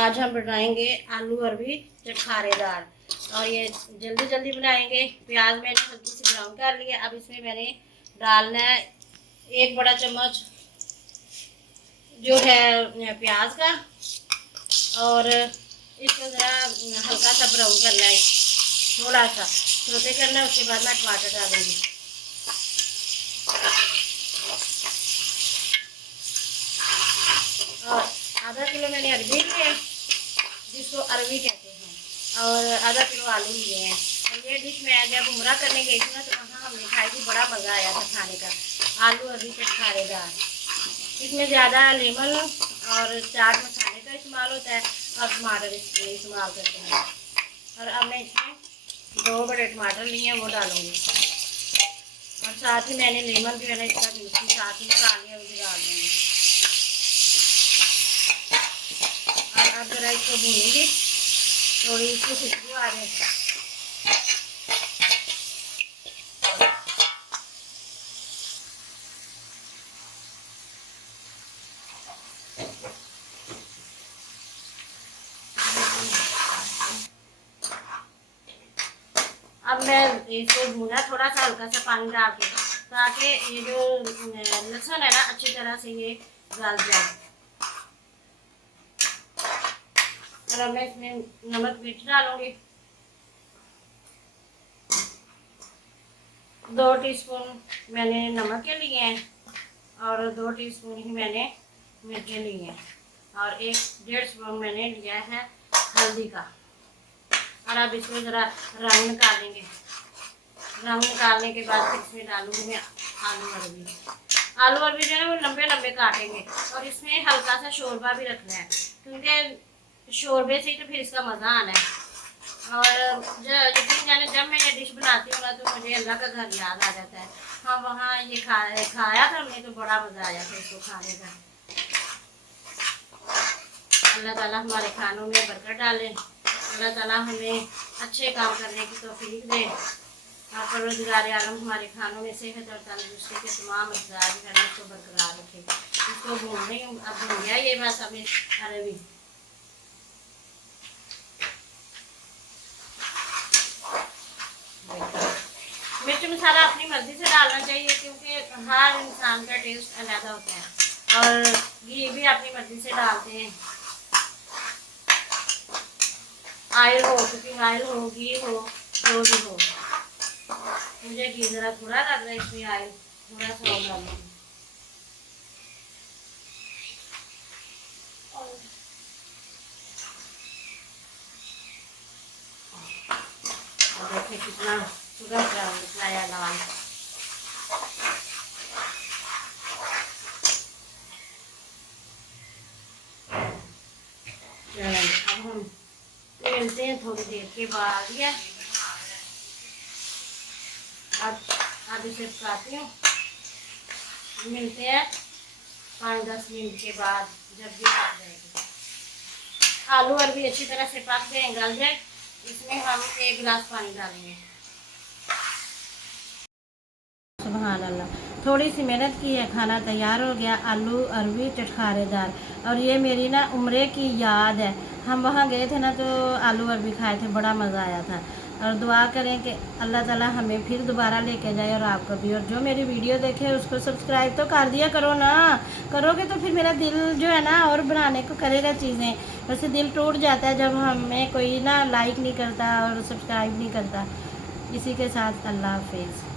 आज हम बनाएंगे आलू अरबी चटखारेदार। और ये जल्दी जल्दी बनाएंगे। प्याज मैंने हल्की सी ब्राउन कर लिया। अब इसमें मैंने डालना है 1 बड़ा चम्मच जो है प्याज का, और इसको ज़रा हल्का सा ब्राउन करना है, थोड़ा सा सोते करना है। उसके बाद मैं टमाटर डालूंगी। और आधा किलो मैंने अरबी ली है, जिसको अरबी कहते हैं, और आधा किलो आलू लिए हैं। और ये डिश मैं जब उमरा करने गई थी ना, तो वहाँ हमने खाई थी, बड़ा मज़ा आया था खाने का। आलू अरबी चटखारेदार। इसमें ज़्यादा लेमन और चाट मसाले का इस्तेमाल होता है, और टमाटर इसमें इस्तेमाल करते हैं। और अब मैं इसमें 2 बड़े टमाटर लिए हैं, वो डालूँगी। और साथ ही मैंने लेमन जो है ना, इसका जूस भी साथ ही निकाल लिया, उसे डाल दूँगी। और अब ज़रा इसको भूनूंगी, थोड़ी इसकी खुशबू आ जाए। अब मैं इसको भूना थोड़ा सा हल्का सा पानी डाल के, ताकि ये जो लहसुन है ना अच्छी तरह से ये गल जाए। और अब मैं इसमें नमक मिर्च डालूंगी। 2 टीस्पून मैंने नमक के लिए हैं, और 2 टीस्पून ही मैंने मिर्चें ली हैं, और 1-1.5 स्पून मैंने लिया है हल्दी का। और अब इसमें ज़रा रंग निकालेंगे। रंग निकालने के बाद फिर इसमें डालूंगी मैं आलू अरबी। आलू अरबी जो है वो लंबे लंबे काटेंगे, और इसमें हल्का सा शोरबा भी रखना है, क्योंकि शोरबे से ही तो फिर इसका मज़ा आना है। और यकीन जाने जब मैं ये डिश बनाती हूँ ना, तो मुझे अल्लाह का घर याद आ जाता है। हाँ, वहाँ ये खाया था हमने, तो बड़ा मज़ा आया था इसको खाने का। अल्लाह ताला हमारे खानों में बरकत डाले। अल्लाह ताला हमें अच्छे काम करने की तौफीक दे, और परवरदिगार आलम हमारे खानों में सेहत और तंदुरुस्ती के तमाम अज़ार करने को बरकरार रखे। इसको भूनने अब भून गया ये, बस हमें अरबी। मिर्च मसाला अपनी मर्जी से डालना चाहिए, क्योंकि हर इंसान का टेस्ट अलग होता है। और घी भी अपनी मर्जी से डालते हैं। ऑयल हो, कुकिंग ऑयल हो, घी हो, जो भी हो। मुझे घी ज़रा थोड़ा लग रहा है, इसमें ऑयल थोड़ा सा और डालूंगी। और देखिए कितना सूरज निकलाया लाल। अब हम मिलते हैं थोड़ी देर के बाद। ये अब इसे पकाती हूँ। मिलते हैं 5-10 मिनट के बाद, जब भी पक जाएगी। आलू अरबी अच्छी तरह से पक जाए, गल जाए, इसमें हम 1 गिलास पानी डालेंगे। सुभान अल्लाह, थोड़ी सी मेहनत की है, खाना तैयार हो गया। आलू अरबी चटखारेदार। और ये मेरी ना उम्रे की याद है, हम वहाँ गए थे ना, तो आलू अरबी खाए थे, बड़ा मज़ा आया था। और दुआ करें कि अल्लाह ताला हमें फिर दोबारा लेके जाए, और आपको भी। और जो मेरी वीडियो देखे उसको सब्सक्राइब तो कर दिया करो ना। करोगे तो फिर मेरा दिल जो है ना और बनाने को करेगा चीज़ें। वैसे दिल टूट जाता है जब हमें कोई ना लाइक नहीं करता और सब्सक्राइब नहीं करता। इसी के साथ अल्लाह हाफिज़।